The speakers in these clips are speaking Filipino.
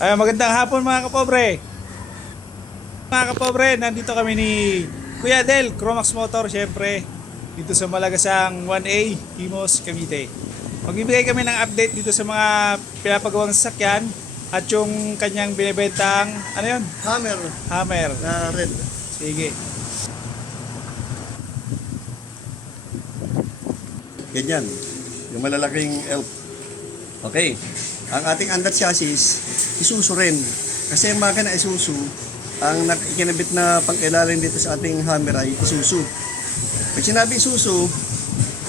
Ay, magandang hapon mga kapobre. Mga kapobre, nandito kami ni Kuya Del, Cromax Motor, syempre. Dito sa Malagasang 1A, Himos, Cavite. Magbibigay kami ng update dito sa mga pinapagawang sasakyan at yung kanyang binibentang, ano yun? Hammer Hammer. na red. Sige. Ganyan. Yung malalaking elf. Okay. Ang ating undat chassis, Isuzu rin. Kasi ang makina Isuzu, ang ikinabit na pang-ilalim dito sa ating Hammer ay Isuzu. Pag sinabi Isuzu,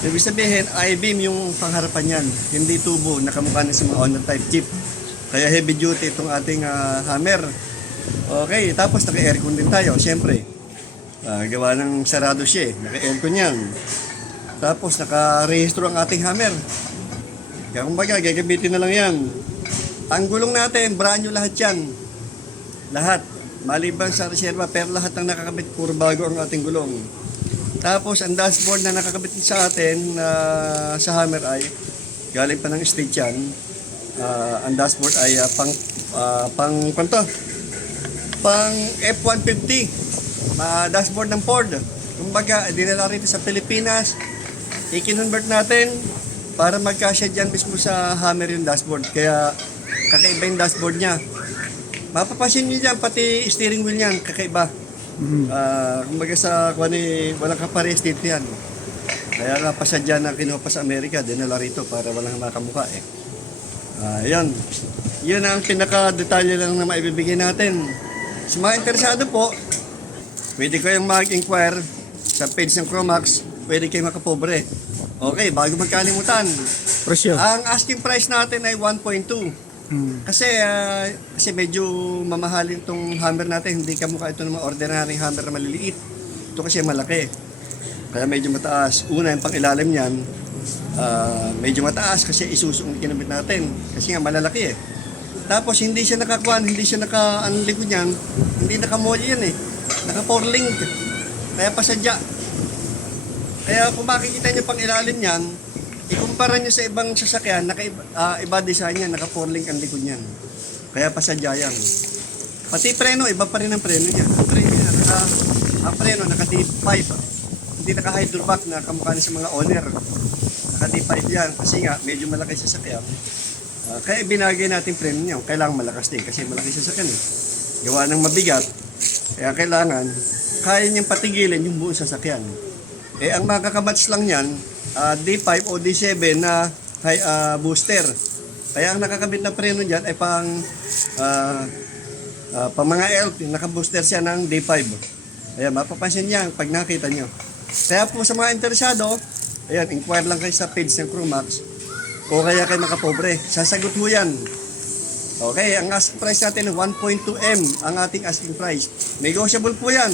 ibig sabihin, I-beam yung pangharapan yan. Hindi tubo, nakamukha na sa mga Honda type Jeep. Kaya heavy duty itong ating Hammer. Okay, tapos naka-aircon din tayo, syempre. Gawa ng sarado siya eh. Naka-aircon yan. Tapos naka-rehistro ang ating Hammer. Kaya kumbaga, gagabitin na lang yan. Ang gulong natin, brand new lahat yan. Lahat. Maliban sa reserva, pero lahat ang nakakabit, puro bago ang ating gulong. Tapos, ang dashboard na nakakabit sa atin sa Hammer ay galing pa ng state yan. Ang dashboard ay pang F-150. Dashboard ng Ford. Kumbaga, dinala rito sa Pilipinas. I-convert natin para magkasya dyan mismo sa Hammer yung dashboard. Kaya kakaiba yung dashboard niya. Mapapansin niyo dyan, pati steering wheel niyan, kakaiba. Kumbaga sa walang kapares dito yan. Kaya nga pasadya na kinuha pa sa Amerika, dinala rito para walang makamukha eh. Yan. Yun ang pinaka-detalye lang na maibibigay natin. Sa mga interesado po, pwede kayong mag-inquire sa page ng Cromax, pwede kayong makapobre. Okay, bago magkalimutan, Presyo. ang asking price natin ay 1.2. Kasi medyo mamahalin itong Hammer natin, hindi kamukha ito ng mga ordinary Hammer na maliliit. Ito kasi malaki. Kaya medyo mataas. Una, yung pang-ilalim niyan, medyo mataas kasi Isuzu ang kinabit natin. Kasi nga malalaki eh. Tapos hindi siya ang likod niyan, hindi naka-molly yan eh. Naka-4-link. Kaya pasadya. Kaya kung makikita niyo pang ilalim niyan, ikumpara niyo sa ibang sasakyan, iba design niya, naka-4-link ang likod niyan. Kaya pasadya yan. Pati preno, iba pa rin ang preno niya. Ang preno naka-D5. Hindi naka-hydrovac na kamukha sa mga owner. Naka-D5 yan kasi nga medyo malaki sasakyan. Kaya binagay natin preno niya. Kailangan malakas din kasi malaki sasakyan eh. Gawa ng mabigat. Kaya kailangan kaya niyang patigilin yung buong sasakyan. Ang makakamatch lang yan, D5 o D7 na booster. Kaya ang nakakabit na preno dyan ay pang mga elf, nakabooster siya ng D5. Ayan, mapapansin niya pag nakita nyo. Kaya po sa mga interesado, ayan, inquire lang kayo sa page ng Cromax o kaya kayo makapobre. Sasagot ho yan. Okay, ang asking price natin 1.2M ang ating asking price. Negotiable po yan.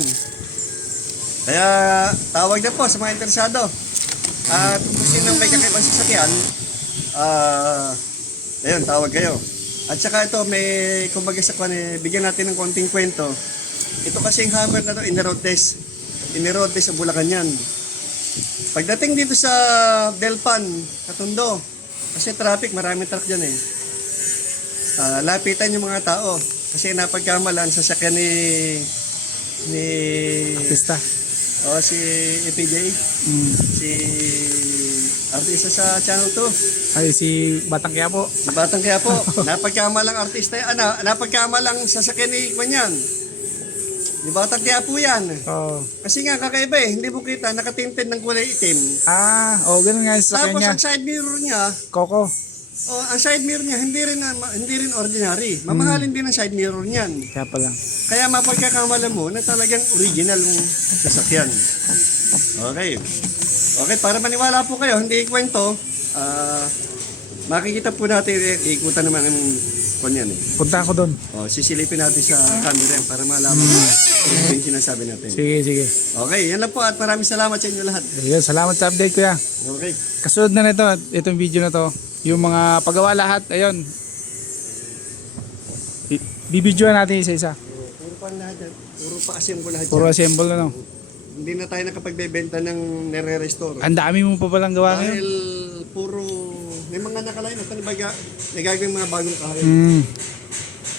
Kaya tawag na po sa mga interesado. At kung sino may kakaibang sasakyan, ayun, tawag kayo. At saka ito, kumbaga sa bigyan natin ng konting kwento. Ito kasing Hammer na to, in-road test sa Bulacan yan. Pagdating dito sa Delpan, Katundo, kasi traffic, maraming truck dyan eh. Lapitan yung mga tao. Kasi napagkamalan sa sasakyan ni Artista. si EPJ. Si artista sa Channel 2. Ay, si Batang Quiapo. Si Batang Quiapo. Napagkamalang artista yan. Napagkamalang sasakyan ni Kwanyan. Ni Batang Quiapo yan. Oh. Kasi nga kakaiba eh. Hindi mo kita, nakatinted ng kulay itim. Ganun nga yung sasakyan Tapos niya. ang side mirror niya, Coco. ang side mirror niya, hindi rin ordinary. Mamahalin din ang side mirror niyan. Kaya pala. Kaya mapagkakamala mo na talagang original mong sasakyan. Okay. Okay, para maniwala po kayo, hindi kwento, makikita po natin, ikutan naman ang kanyan eh. Punta ako doon. Sisilipin natin sa camera yan para malaman mo yung sinasabi natin. Sige. Okay, yan lang po at maraming salamat sa inyo lahat. Ayun, salamat sa update kuya. Okay. Kasunod na nito, itong video na to, yung mga paggawa lahat, ayun. Bibidyoan natin isa-isa. Puro pa lahat yan. Puro pa assemble lahat Puro yan. assemble na no. Hindi na tayo nakapagbebenta ng nare-restore. Ang dami mo pa palang gawa ngayon. Dahil puro, may mga nakalain, nagagawin mga bagong kahoy.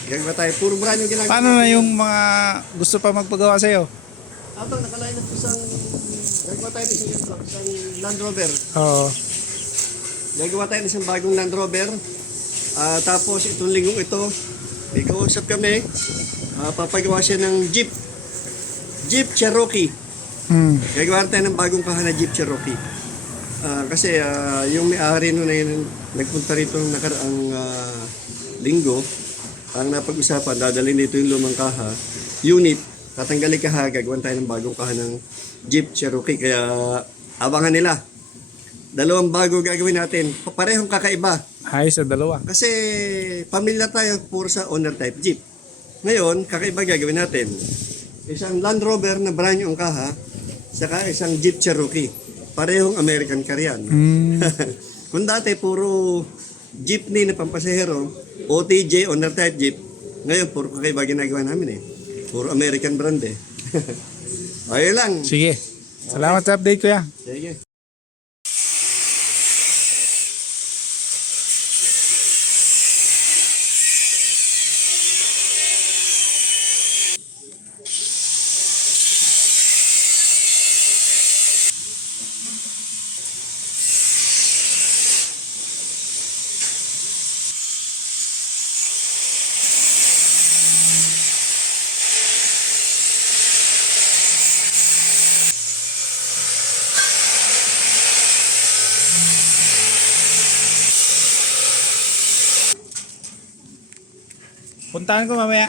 Gagawa tayo. Puro brand yung ginagawa. Paano na yung mga gusto pa magpagawa sa'yo? Ito, nakaline up isang, gagawa tayo ng isang Land Rover. Oo. Gagawa tayo ng isang bagong Land Rover. Tapos itong linggong ito, may kausap kami, papagawa siya ng Jeep. Jeep Cherokee. Gagawa tayo ng bagong kahan na Jeep Cherokee. Kasi yung may-ari nun na yun, nagpunta rito ng nakaraang linggo, ang napag-usapan, dadalhin dito yung lumang kaha, unit, tatanggalin kaha, gagawan tayo ng bagong kaha ng Jeep Cherokee. Kaya abangan nila. Dalawang bago gagawin natin. Parehong kakaiba. Ayos sa dalawa. Kasi pamilya tayo puro sa owner type Jeep. Ngayon, kakaiba gagawin natin. Isang Land Rover na brand new ang kaha, saka isang Jeep Cherokee. Parehong American car yan. Kung dati puro jeepney na pampasahero, OTJ, owner type Jeep, ngayon puro kakaiba ginagawa namin eh. Puro American brand eh. Ayun lang. Sige. Salamat sa update, kuya. Sige. Puntahan ko mamaya.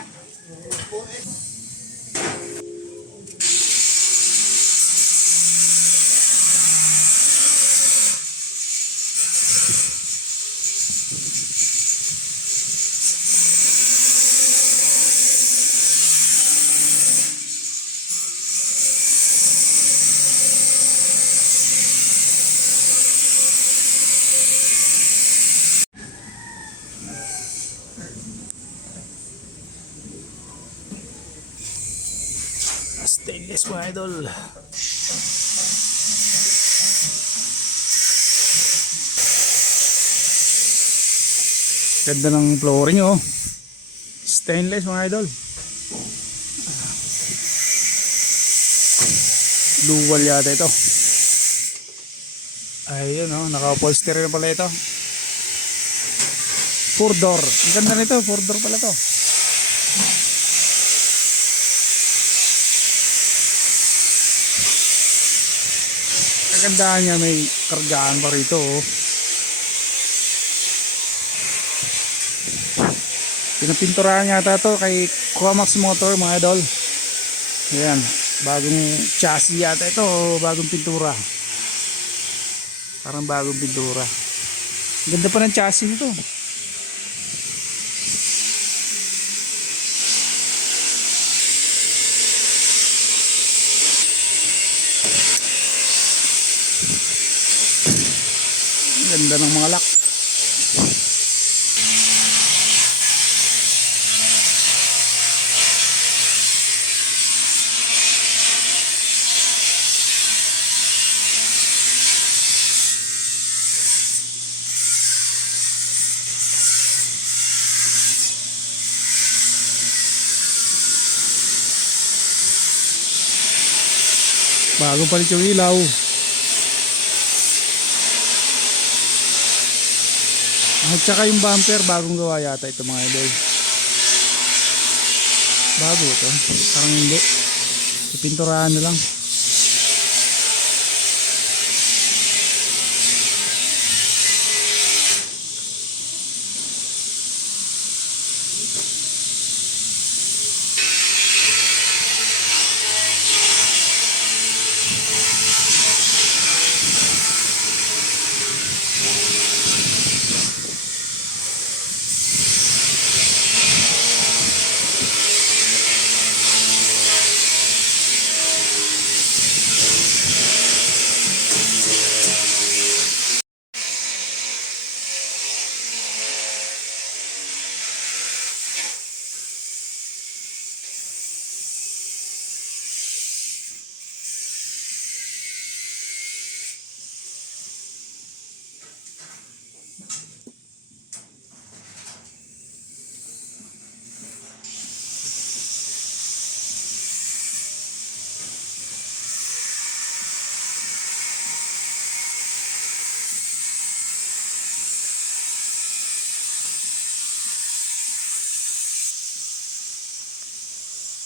Stainless mga idol. Ganda ng flooring oh. Stainless mga idol. Dual yata ito. Ayun oh, naka-upholstery na pala ito. 4-door. Ang ganda nito, 4-door pala to. Kagandahan niya, may kargaan pa rito oh. Pinapinturahan yata to kay Chromax Motor mga idol. Ayan, bagong chassis yata ito oh, bagong pintura. Parang bagong pintura. Ganda pa ng chassis nito. Ganda ng mga lock. Bagong palit yung ilaw. At saka yung bumper, bagong gawa yata ito mga idol. Bago ito. Parang hindi. Ipinturahan na lang.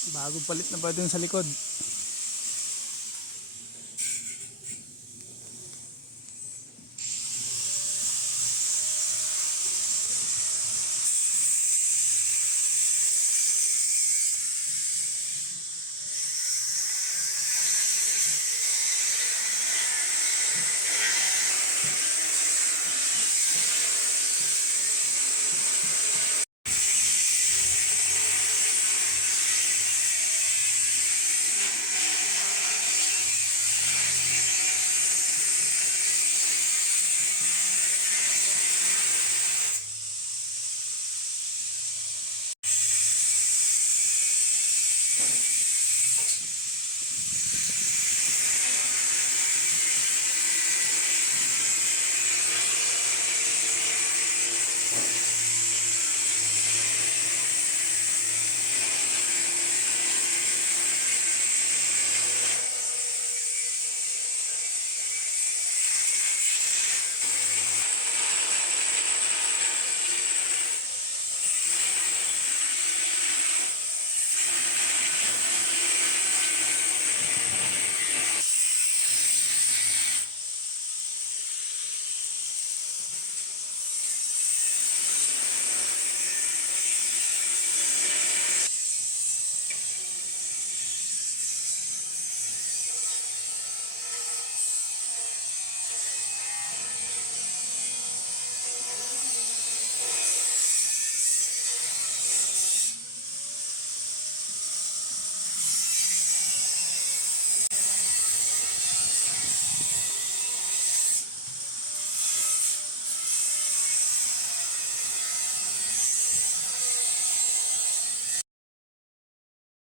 Bagong palit na ba dun sa likod?